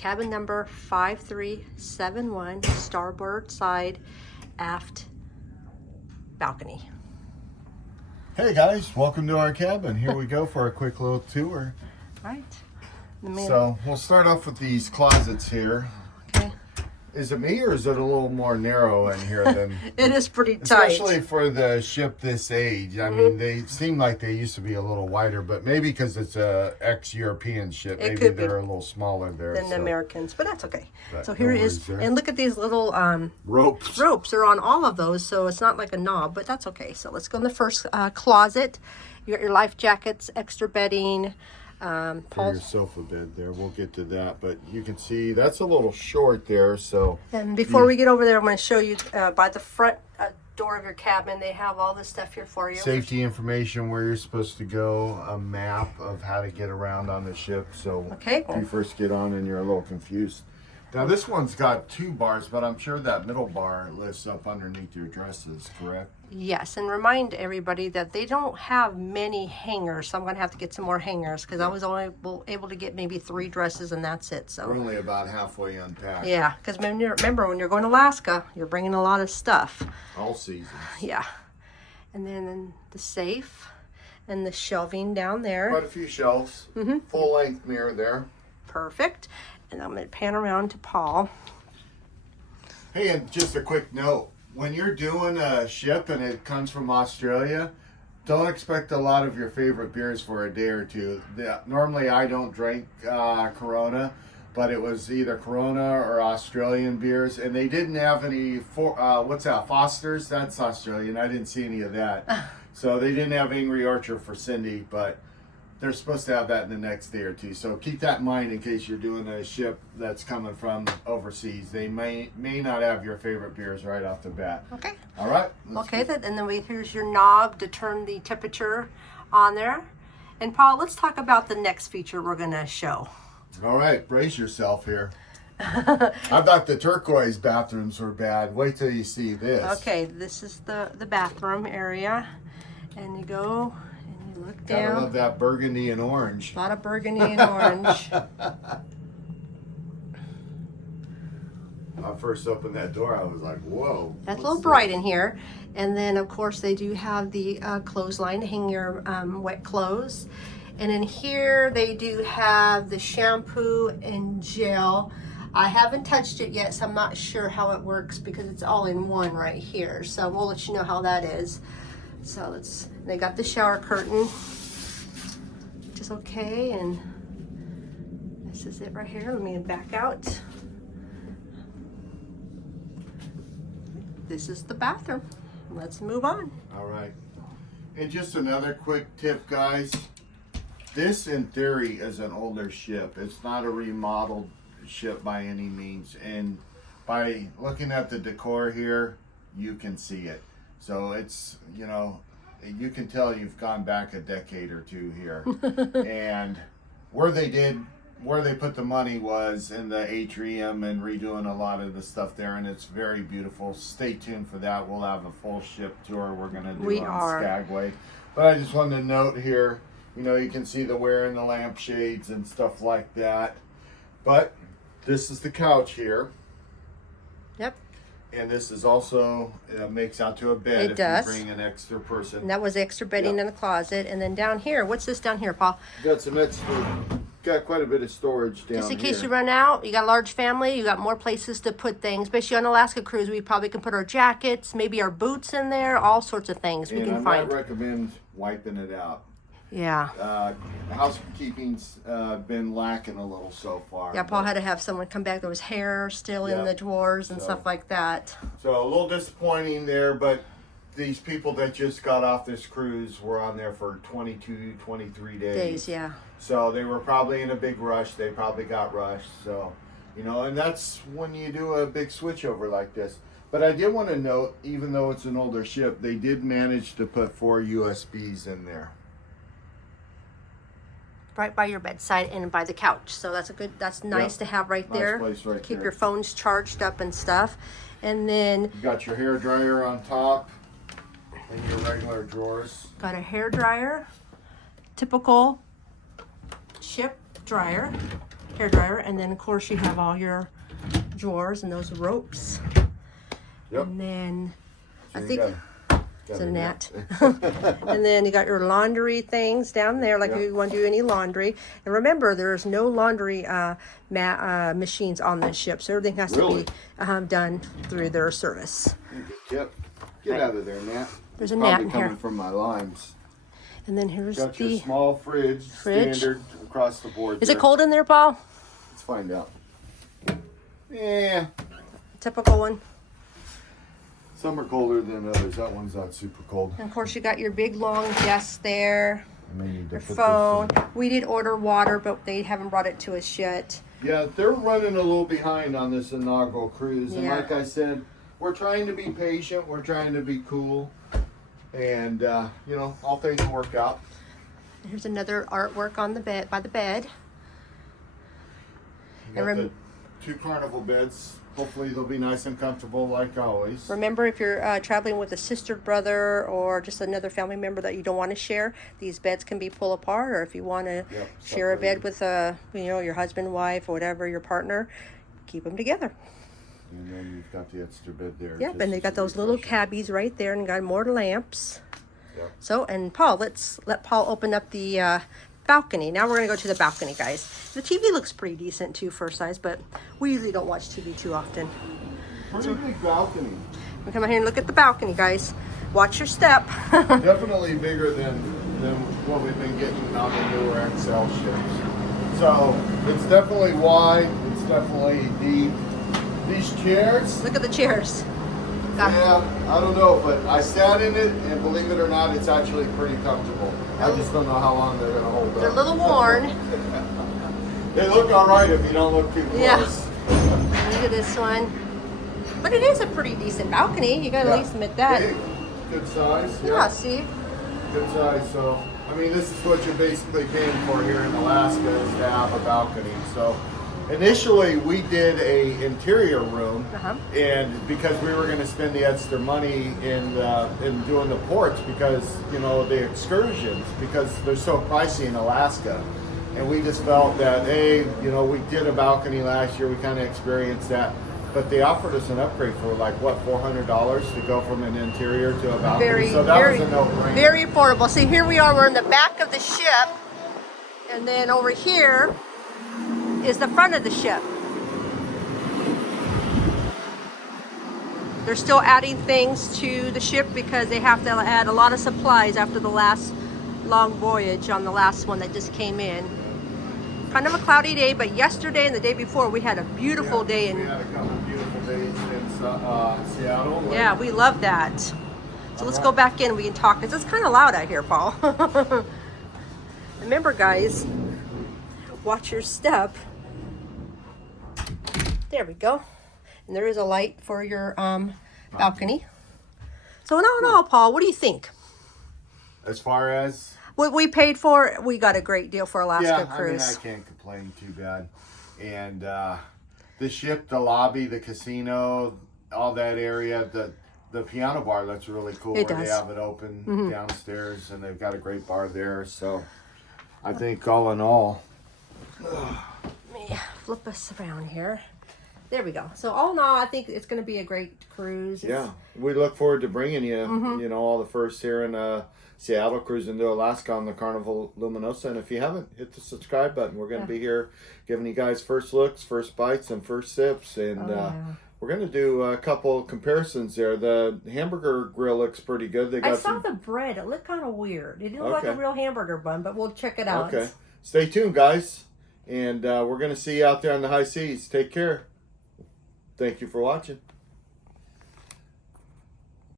cabin number 5371, starboard side, aft balcony. Hey guys, welcome to our cabin. Here we go for a quick little tour. Right. So we'll start off with these closets here. Okay. Is it me or is it a little more narrow in here than... It is pretty tight. Especially for the ship this age. I mean, they seem like they used to be a little wider, but maybe because it's a ex-European ship, maybe they're a little smaller there. Than the Americans, but that's okay. But so here it is. And look at these little ropes. Ropes are on all of those, so it's not like a knob, but that's okay. So let's go in the first closet. You got your life jackets, extra bedding. For your sofa bed there, we'll get to that, but you can see that's a little short there. So and before we get over there, I'm going to show you by the front door of your cabin, they have all this stuff here for you. Safety information, where you're supposed to go, a map of how to get around on the ship. So okay, if you first get on and you're a little confused. Now this one's got 2 bars, but I'm sure that middle bar lifts up underneath your dresses, correct? Yes, and remind everybody that they don't have many hangers, so I'm going to have to get some more hangers because I was only able to get maybe 3 dresses and that's it. So we're only about halfway unpacked. Yeah, because remember when you're going to Alaska, you're bringing a lot of stuff. All seasons. Yeah, and then the safe and the shelving down there. Quite a few shelves. Full length mirror there. Perfect. And I'm going to pan around to Paul. Hey, and just a quick note. When you're doing a ship and it comes from Australia, don't expect a lot of your favorite beers for a day or two. Normally I don't drink Corona, but it was either Corona or Australian beers, and they didn't have any, what's that, Foster's? That's Australian. I didn't see any of that. So they didn't have Angry Orchard for Cindy, but they're supposed to have that in the next day or two. So keep that in mind in case you're doing a ship that's coming from overseas. They may not have your favorite beers right off the bat. Okay. All right. Okay, and then here's your knob to turn the temperature on there. And Paul, let's talk about the next feature we're going to show. All right, brace yourself here. I thought the turquoise bathrooms were bad. Wait till you see this. Okay, this is the bathroom area. And you go... Look down. I love that burgundy and orange. A lot of burgundy and orange. When I first opened that door, I was like, whoa. That's a little bright in here. And then, of course, they do have the clothesline to hang your wet clothes. And in here, they do have the shampoo and gel. I haven't touched it yet, so I'm not sure how it works because it's all in one right here. So we'll let you know how that is. So they got the shower curtain, which is okay, and this is it right here. Let me back out. This is the bathroom. Let's move on. All right. And just another quick tip, guys. This, in theory, is an older ship. It's not a remodeled ship by any means. And by looking at the decor here, you can see it. So it's, you know, you can tell you've gone back a decade or two here. And where they put the money was in the atrium and redoing a lot of the stuff there, and it's very beautiful. Stay tuned for that. We'll have a full ship tour we're going to do on Skagway. But I just wanted to note here, you know, you can see the wearing the lampshades and stuff like that. But this is the couch here. Yep. And this is also, makes out to a bed if you bring an extra person. And that was extra bedding in the closet. And then down here, what's this down here, Paul? Got some extra, got quite a bit of storage down here. Just in case you run out, you got a large family, you got more places to put things. Especially on Alaska cruise, we probably can put our jackets, maybe our boots in there, all sorts of things we can find. I might recommend wiping it out. Yeah. Housekeeping's been lacking a little so far. Yeah, Paul had to have someone come back. There was hair still in the drawers and stuff like that. So a little disappointing there, but these people that just got off this cruise were on there for 22, 23 days. Yeah. So they were probably in a big rush. They probably got rushed. So, you know, and that's when you do a big switchover like this. But I did want to note, even though it's an older ship, they did manage to put 4 USBs in there. Right by your bedside and by the couch. So that's nice to have right there. Nice place right Keep there. your phones charged up and stuff. And then You got your hair dryer on top and your regular drawers. got a hair dryer, typical ship dryer. hairdryer. And then of course you have all your drawers and those ropes. Yep. And then So I you think got it's a a net. And then you got your laundry things down there, like if you want to do any laundry. And remember, there's no laundry machines on this ship, so everything has to be done through their service. Yep. Get out of there, Nat. There's It's a gnat probably in coming here. from my limes. And then here's Got your the small fridge, standard across the board. Is it cold in there, Paul? Let's find out. Yeah. Typical one. Some are colder than others. That one's not super cold. And of course, you got your big long desk there. I may need to Your put phone. this We did order water, but they haven't brought it to us yet. in. Yeah, they're running a little behind on this inaugural cruise. And Yeah. like I said, we're trying to be patient. We're trying to be cool. And, you know, all things work out. Here's another artwork on the bed, by the bed. You got the 2 Carnival beds. Hopefully they'll be nice and comfortable like always. Remember, if you're traveling with a sister, brother, or just another family member that you don't want to share, these beds can be pulled apart. Or if you want to share a bed with your husband, wife, or whatever, your partner, keep them together. And then you've got the extra bed there. Yep, and they got those little cabbies right there, and got more lamps. Yep. So, and Paul, let's let Paul open up the balcony. Now we're gonna go to the balcony, guys. The TV looks pretty decent too for size, but we usually don't watch TV too often. Pretty big balcony. We come out here and look at the balcony, guys. Watch your step. Definitely bigger than what we've been getting on the newer XL ships. So it's definitely wide. It's definitely deep. These chairs. Look at the chairs. Yeah, I don't know, but I sat in it, and believe it or not, it's actually pretty comfortable. I just don't know how long they're gonna hold up. They're a little worn. They look all right if you don't look too close. Yeah. Look at this one. But it is a pretty decent balcony. You gotta at least admit that. Big, good size. Yeah, see? Good size. So, I mean, this is what you're basically paying for here in Alaska, is to have a balcony. So, initially we did a interior room, and because we were going to spend the extra money in doing the ports, because the excursions, because they're so pricey in Alaska, and we just felt that we did a balcony last year, we kind of experienced that, but they offered us an upgrade for like what, $400 to go from an interior to a balcony. So that was a no-brainer. Very affordable. See, here we are. We're in the back of the ship, and then over here is the front of the ship. They're still adding things to the ship because they have to add a lot of supplies after the last long voyage on the last one that just came in. Kind of a cloudy day, but yesterday and the day before we had a beautiful day. We had a couple of beautiful days in Seattle. Yeah, we love that. So let's go back in. We can talk because it's kind of loud out here, Paul. Remember, guys, watch your step. There we go. And there is a light for your balcony. So in all, Paul, what do you think? As far as What we paid for, we got a great deal for Alaska Cruise. I mean, I can't complain too bad. And the ship, the lobby, the casino, all that area, the piano bar looks really cool. It where does. They have it open downstairs, and they've got a great bar there. So I think all in all, Let me flip us around here. There we go. So all in all, I think it's going to be a great cruise. yeah, we look forward to bringing you, all the first here in Seattle, cruising to Alaska on the Carnival Luminosa. And if you haven't, hit the subscribe button. We're going to be here giving you guys first looks, first bites, and first sips. And we're going to do a couple comparisons there. The hamburger grill looks pretty good. They got I saw the bread. It looked kind of weird. It didn't look like a real hamburger bun, but we'll check it out. Okay. Stay tuned, guys. And we're going to see you out there on the high seas. Take care. Thank you for watching.